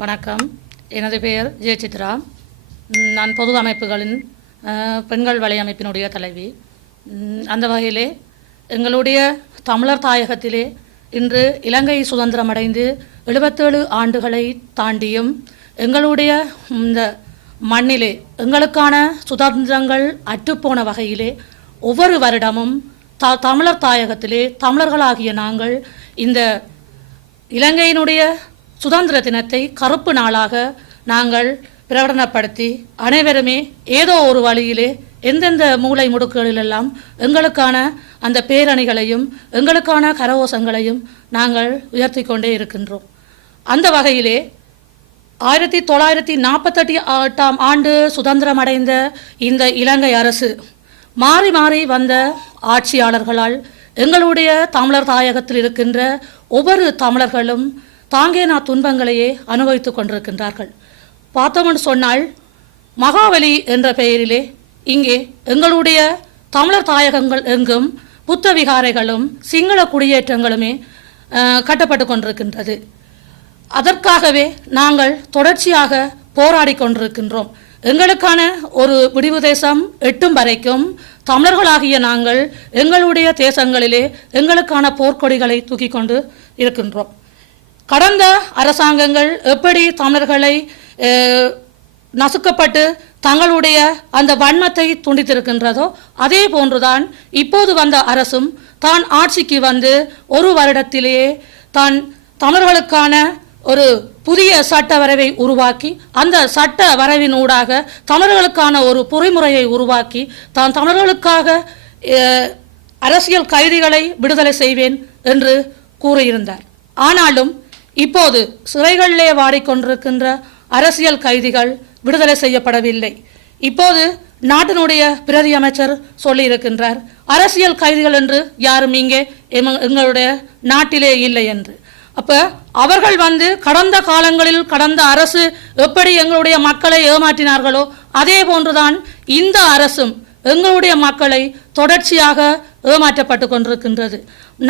வணக்கம். எனது பெயர் ஜெய சித்ரா. நான் பொது அமைப்புகளின் பெண்கள் வலையமைப்பினுடைய தலைவி. அந்த வகையிலே எங்களுடைய தமிழர் தாயகத்திலே இன்று இலங்கை சுதந்திரமடைந்து 77 ஆண்டுகளை தாண்டியும் எங்களுடைய இந்த மண்ணிலே எங்களுக்கான சுதந்திரங்கள் அற்றுப்போன வகையிலே ஒவ்வொரு வருடமும் தமிழர் தாயகத்திலே தமிழர்களாகிய நாங்கள் இந்த இலங்கையினுடைய சுதந்திர தினத்தை கருப்பு நாளாக நாங்கள் பிரகடனப்படுத்தி அனைவருமே ஏதோ ஒரு வழியிலே எந்தெந்த மூலை முடுக்குகளிலெல்லாம் எங்களுக்கான அந்த பேரணிகளையும் எங்களுக்கான கரகோஷங்களையும் நாங்கள் உயர்த்தி கொண்டே இருக்கின்றோம். அந்த வகையிலே 1948 ஆண்டு சுதந்திரமடைந்த இந்த இலங்கை அரசு மாறி மாறி வந்த ஆட்சியாளர்களால் எங்களுடைய தமிழர் தாயகத்தில் இருக்கின்ற ஒவ்வொரு தமிழர்களும் தாங்கேனா துன்பங்களையே அனுபவித்து கொண்டிருக்கின்றார்கள். பார்த்தோம்னு சொன்னால் மகாவலி என்ற பெயரிலே இங்கே எங்களுடைய தமிழர் தாயகங்கள் எங்கும் புத்த விகாரைகளும் சிங்கள குடியேற்றங்களுமே கட்டப்பட்டு கொண்டிருக்கின்றது. அதற்காகவே நாங்கள் தொடர்ச்சியாக போராடி கொண்டிருக்கின்றோம். எங்களுக்கான ஒரு விடிவு தேசம் எட்டும் வரைக்கும் தமிழர்களாகிய நாங்கள் எங்களுடைய தேசங்களிலே எங்களுக்கான போர்க்கொடிகளை தூக்கி கொண்டு இருக்கின்றோம். கடந்த அரசாங்கங்கள் எப்படி தமிழர்களை நசுக்கப்பட்டு தங்களுடைய அந்த வன்மத்தை துண்டித்திருக்கின்றதோ அதே போன்றுதான் இப்போது வந்த அரசும் தான் ஆட்சிக்கு வந்து ஒரு வருடத்திலேயே தான் தமிழர்களுக்கான ஒரு புதிய சட்ட வரைவை உருவாக்கி அந்த சட்ட வரைவினூடாக தமிழர்களுக்கான ஒரு பொறிமுறையை உருவாக்கி தான் தமிழர்களுக்காக அரசியல் கைதிகளை விடுதலை செய்வேன் என்று கூறியிருந்தார். ஆனாலும் இப்போது சிறைகளிலே வாடிக்கொண்டிருக்கின்ற அரசியல் கைதிகள் விடுதலை செய்யப்படவில்லை. இப்போது நாட்டினுடைய பிரதி அமைச்சர் சொல்லியிருக்கின்றார், அரசியல் கைதிகள் என்று யாரும் இங்கே எங்களுடைய நாட்டிலே இல்லை என்று. அப்போ அவர்கள் வந்து கடந்த காலங்களில் கடந்த அரசு எப்படி எங்களுடைய மக்களை ஏமாற்றினார்களோ அதே போன்றுதான் இந்த அரசும் எங்களுடைய மக்களை தொடர்ச்சியாக ஏமாற்றப்பட்டு கொண்டிருக்கின்றது.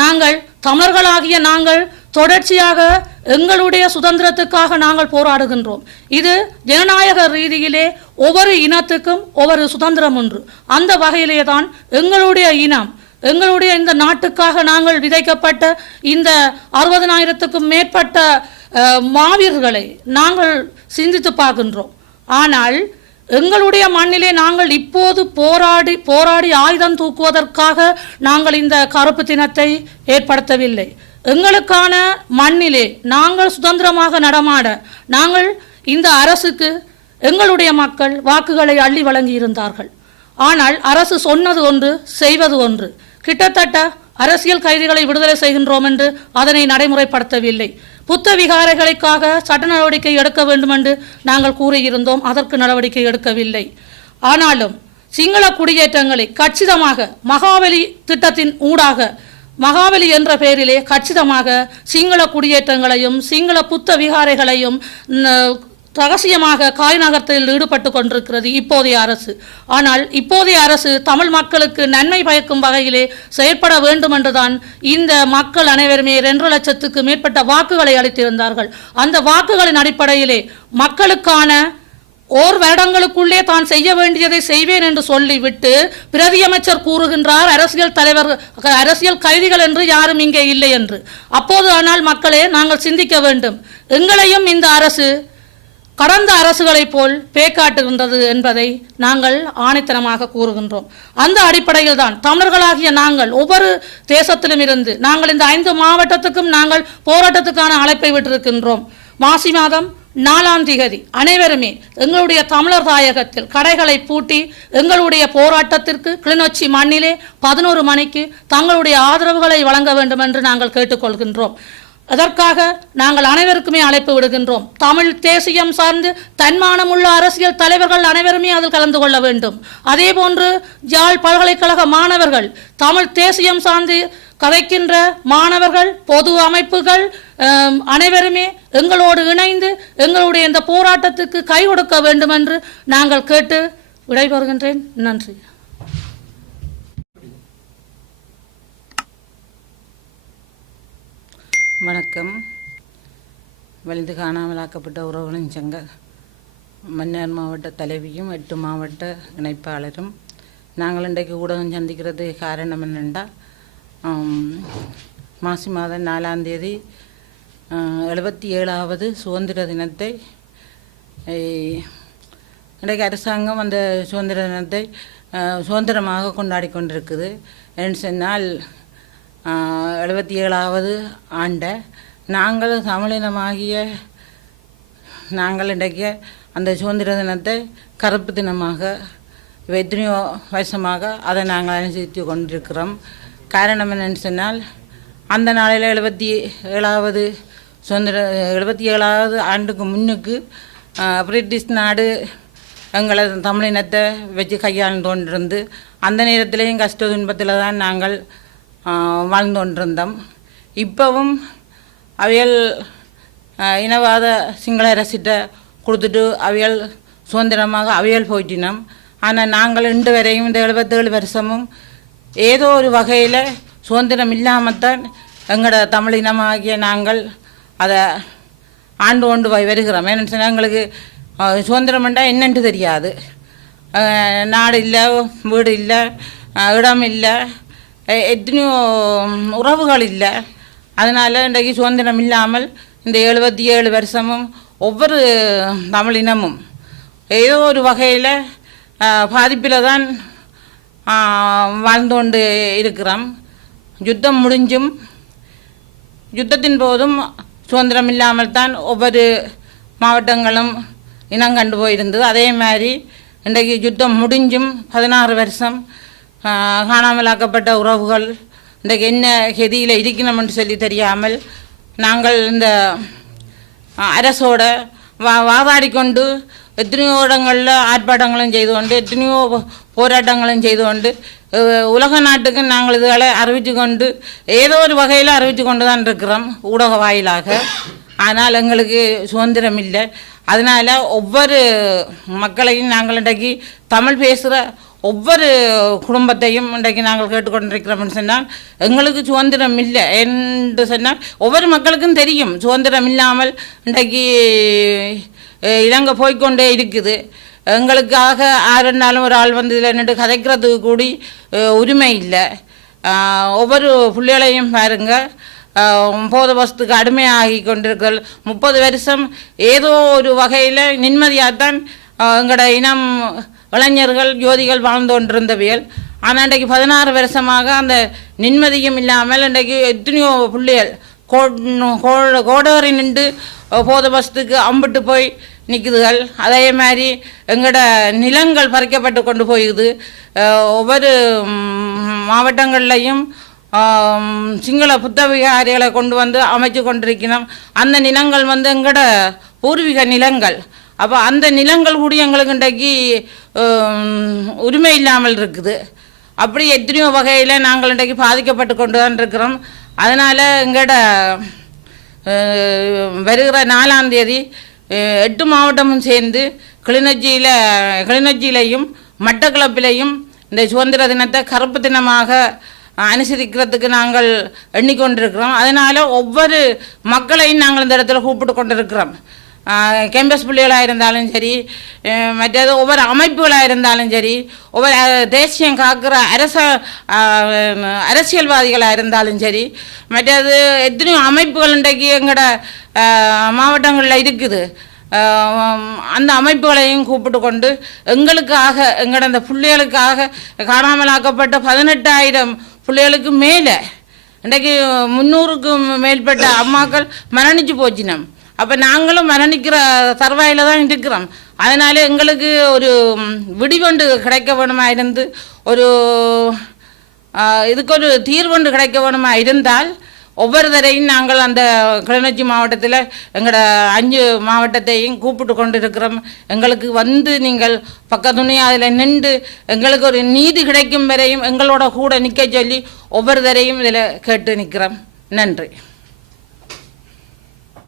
நாங்கள் தமிழர்களாகிய நாங்கள் தொடர்ச்சியாக எங்களுடைய சுதந்திரத்துக்காக நாங்கள் போராடுகின்றோம். இது ஜனநாயக ரீதியிலே ஒவ்வொரு இனத்துக்கும் ஒவ்வொரு சுதந்திரம் ஒன்று. அந்த வகையிலே தான் எங்களுடைய இனம் எங்களுடைய இந்த நாட்டுக்காக நாங்கள் விதைக்கப்பட்ட இந்த 60,000க்கும் மேற்பட்ட மாவீரர்களை நாங்கள் சிந்தித்து பார்க்கின்றோம். ஆனால் எங்களுடைய மண்ணிலே நாங்கள் இப்போது போராடி ஆயுதம் தூக்குவதற்காக நாங்கள் இந்த கருப்பு தினத்தை ஏற்படுத்தவில்லை. எங்களுக்கான மண்ணிலே நாங்கள் சுதந்திரமாக நடமாட நாங்கள் இந்த அரசுக்கு எங்களுடைய மக்கள் வாக்குகளை அள்ளி வழங்கி இருந்தார்கள். ஆனால் அரசு சொன்னது ஒன்று செய்வது ஒன்று. கிட்டத்தட்ட அரசியல் கைதிகளை விடுதலை செய்கின்றோம் என்று அதனை நடைமுறைப்படுத்தவில்லை. புத்த விகாரைகளுக்காக சட்ட நடவடிக்கை எடுக்க வேண்டும் என்று நாங்கள் கூறியிருந்தோம். அதற்கு நடவடிக்கை எடுக்கவில்லை. ஆனாலும் சிங்கள குடியேற்றங்களை கச்சிதமாக மகாவலி திட்டத்தின் ஊடாக மகாவலி என்ற பெயரிலே கச்சிதமாக சிங்கள குடியேற்றங்களையும் சிங்கள புத்த விகாரைகளையும் ரகசியமாக காய் நகர்த்தலில் ஈடுபட்டு கொண்டிருக்கிறது இப்போதைய அரசு. ஆனால் இப்போதைய அரசு தமிழ் மக்களுக்கு நன்மை பயக்கும் வகையிலே செயற்பட வேண்டும் என்றுதான் இந்த மக்கள் அனைவருமே 2 லட்சத்துக்கு மேற்பட்ட வாக்குகளை அளித்திருந்தார்கள். அந்த வாக்குகளின் அடிப்படையிலே மக்களுக்கான ஓர் வருடங்களுக்குள்ளே தான் செய்ய வேண்டியதை செய்வேன் என்று சொல்லிவிட்டு பிரதி அமைச்சர் கூறுகின்றார் அரசியல் கைதிகள் என்று யாரும் இங்கே இல்லை என்று. அப்போது ஆனால் மக்களே நாங்கள் சிந்திக்க வேண்டும். எங்களையும் இந்த அரசு கடந்த அரசுகளைப் போல் பேக்காட்டுகின்றது என்பதை நாங்கள் ஆணித்தனமாக கூறுகின்றோம். அந்த அடிப்படையில் தான் தமிழர்களாகிய நாங்கள் ஒவ்வொரு தேசத்திலும் இருந்து நாங்கள் இந்த 5 மாவட்டத்துக்கும் நாங்கள் போராட்டத்துக்கான அழைப்பை விட்டிருக்கின்றோம். மாசி மாதம் 4ஆம் தேதி அனைவருமே எங்களுடைய தமிழர் தாயகத்தில் கடைகளை பூட்டி எங்களுடைய போராட்டத்திற்கு கிளிநொச்சி மண்ணிலே 11 மணிக்கு தங்களுடைய ஆதரவுகளை வழங்க வேண்டும் என்று நாங்கள் கேட்டுக்கொள்கின்றோம். அதற்காக நாங்கள் அனைவருக்குமே அழைப்பு விடுகின்றோம். தமிழ் தேசியம் சார்ந்து தன்மானமுள்ள அரசியல் தலைவர்கள் அனைவருமே அதில் கலந்து கொள்ள வேண்டும். அதே போன்று யாழ் பல்கலைக்கழக மாணவர்கள் தமிழ் தேசியம் சார்ந்து கதைக்கின்ற மாணவர்கள் பொது அமைப்புகள் அனைவருமே எங்களோடு இணைந்து எங்களுடைய இந்த போராட்டத்துக்கு கை கொடுக்க வேண்டும் என்று நாங்கள் கேட்டு விடைபெறுகின்றேன். நன்றி. வணக்கம். வலிந்து காணாமலாக்கப்பட்ட உறவுகளின் சங்க மன்னார் மாவட்ட தலைவியும் 8 மாவட்ட இணைப்பாளரும் நாங்கள் இன்றைக்கு ஊடகம் சந்திக்கிறது காரணம் என்னென்னா, மாசி மாதம் 4ஆம் தேதி 77வது சுதந்திர தினத்தை இன்றைக்கு அரசாங்கம் அந்த சுதந்திர தினத்தை சுதந்திரமாக கொண்டாடி கொண்டிருக்குது. என்று சொன்னால் 77வது ஆண்டை நாங்கள் தமிழினமாகிய நாங்கள் இன்றைக்கு அந்த சுதந்திர தினத்தை கருப்பு தினமாக எத்தனையோ வருஷமாக அதை நாங்கள் அனுசரித்து கொண்டிருக்கிறோம். காரணம் என்னென்னு சொன்னால், அந்த நாளில் 77வது சுதந்திர 77வது ஆண்டுக்கு முன்னுக்கு பிரிட்டிஷ் நாடு எங்களை தமிழினத்தை வச்சு கையாண்டு கொண்டிருந்து அந்த நேரத்திலேயும் கஷ்ட துன்பத்தில் தான் நாங்கள் வாழ்ந்து கொண்டிருந்தோம். இப்போவும் அவைகள் இனவாத சிங்கள அரசிட்ட கொடுத்துட்டு அவைகள் சுதந்திரமாக அவைகள் போயிட்டினோம். ஆனால் நாங்கள் இன்று வரையும் இந்த 77 வருஷமும் ஏதோ ஒரு வகையில் சுதந்திரம் இல்லாமல்தான் எங்களோட தமிழினமாகிய நாங்கள் அதை ஆண்டு கொண்டு போய் வருகிறோம். ஏன்னு சொன்னால் எங்களுக்கு சுதந்திரம் என்றால் என்னென்று தெரியாது. நாடு இல்லை, வீடு இல்லை, இடம் இல்லை, எத்தனையோ உறவுகள் இல்லை. அதனால் இன்றைக்கு சுதந்திரம் இல்லாமல் இந்த 77 வருஷமும் ஒவ்வொரு தமிழினமும் ஏதோ ஒரு வகையில் பாதிப்பில் தான் வாழ்ந்து கொண்டு இருக்கிறோம். யுத்தம் முடிஞ்சும் யுத்தத்தின் போதும் சுதந்திரம் இல்லாமல் தான் ஒவ்வொரு மாவட்டங்களும் இனம் கண்டு போயிருந்தது. அதே மாதிரி இன்றைக்கு யுத்தம் முடிஞ்சும் 16 வருஷம் காணாமலாக்கப்பட்ட உறவுகள் இன்றைக்கு என்ன கதியில் இருக்கணும்னு சொல்லி தெரியாமல் நாங்கள் இந்த அரசோட வாதாடி கொண்டு எத்தனையோ இடங்களில் ஆர்ப்பாட்டங்களும் செய்து கொண்டு எத்தனையோ போராட்டங்களும் செய்து கொண்டு உலக நாட்டுக்கு நாங்கள் இதுகளை அறிவித்து கொண்டு ஏதோ ஒரு வகையில் அறிவித்து கொண்டு தான் இருக்கிறோம் ஊடக வாயிலாக. ஆனால் எங்களுக்கு சுதந்திரம் இல்லை. அதனால் ஒவ்வொரு மக்களையும் நாங்கள் இன்றைக்கு தமிழ் பேசுகிற ஒவ்வொரு குடும்பத்தையும் இன்றைக்கு நாங்கள் கேட்டுக்கொண்டிருக்கிறோம்னு சொன்னால் எங்களுக்கு சுதந்திரம் இல்லை என்று சொன்னால் ஒவ்வொரு மக்களுக்கும் தெரியும் சுதந்திரம் இல்லாமல் இன்றைக்கு இலங்கை போய்கொண்டே இருக்குது. எங்களுக்காக ஆறுனாலும் ஒரு ஆள் வந்து இதில் நின்று கதைக்கிறதுக்கு கூடி உரிமை இல்லை. ஒவ்வொரு பிள்ளைகளையும் பாருங்கள், போதை வசத்துக்கு அடிமையாகி கொண்டிருக்கள் 30 வருஷம் ஏதோ ஒரு வகையில் நிம்மதியாகத்தான் எங்களோட இனம் இளைஞர்கள் ஜோதிகள் வாழ்ந்து கொண்டிருந்தவியல். ஆனால் இன்றைக்கு 16 வருஷமாக அந்த நிம்மதியும் இல்லாமல் இன்றைக்கு எத்தனையோ பிள்ளைகள் கோடேறி நின்று போதை வசத்துக்கு அம்பிட்டு போய் நிற்குதுகள். அதே மாதிரி எங்களோட நிலங்கள் பறிக்கப்பட்டு கொண்டு போயிடுது. ஒவ்வொரு மாவட்டங்கள்லையும் சிங்கள புத்தவிகாரிகளை கொண்டு வந்து அமைச்சு கொண்டிருக்கணும். அந்த நிலங்கள் வந்து எங்களோட பூர்வீக நிலங்கள். அப்போ அந்த நிலங்கள் கூட எங்களுக்கு இன்றைக்கு உரிமை இல்லாமல் இருக்குது. அப்படி எத்தனையோ வகையில் நாங்கள் இன்றைக்கு பாதிக்கப்பட்டு கொண்டு தான் இருக்கிறோம். அதனால் எங்களோட வருகிற 4ஆம் தேதி 8 மாவட்டமும் சேர்ந்து கிளிநொச்சியிலையும் மட்டக்களப்பிலையும் இந்த சுதந்திர தினத்தை கருப்பு தினமாக அனுசரிக்கிறதுக்கு நாங்கள் எண்ணிக்கொண்டிருக்கிறோம். அதனால் ஒவ்வொரு மக்களையும் நாங்கள் இந்த இடத்துல கூப்பிட்டு கொண்டிருக்கிறோம். கேம்பஸ் பிள்ளைகளாக இருந்தாலும் சரி, மற்றது ஒவ்வொரு அமைப்புகளாக இருந்தாலும் சரி, ஒவ்வொரு தேசியம் காக்கிற அரசியல்வாதிகளாக இருந்தாலும் சரி, மற்றது எத்தனையோ அமைப்புகள் இன்றைக்கு எங்களோட மாவட்டங்களில் இருக்குது. அந்த அமைப்புகளையும் கூப்பிட்டு கொண்டு எங்களுக்காக எங்களோட அந்த பிள்ளைகளுக்காக காணாமலாக்கப்பட்ட 18,000 பிள்ளைகளுக்கு மேலே இன்றைக்கு 300க்கும் மேற்பட்ட அம்மாக்கள் மரணிச்சு போச்சினோம். அப்போ நாங்களும் மரணிக்கிற தருவாயில் தான் இருக்கிறோம். அதனால் எங்களுக்கு ஒரு விடிவொண்டு கிடைக்க வேணுமா இருந்து ஒரு இதுக்கு ஒரு தீர்வொண்டு கிடைக்க வேணுமா இருந்தால் ஒவ்வொருத்தரையும் நாங்கள் அந்த கிளிநொச்சி மாவட்டத்தில் எங்களோட 5 மாவட்டத்தையும் கூப்பிட்டு கொண்டு இருக்கிறோம். எங்களுக்கு வந்து நீங்கள் பக்கத்துணையாக அதில் நின்று எங்களுக்கு ஒரு நீதி கிடைக்கும் வரையும் எங்களோட கூட நிற்க சொல்லி ஒவ்வொருத்தரையும் இதில் கேட்டு நிற்கிறோம். நன்றி.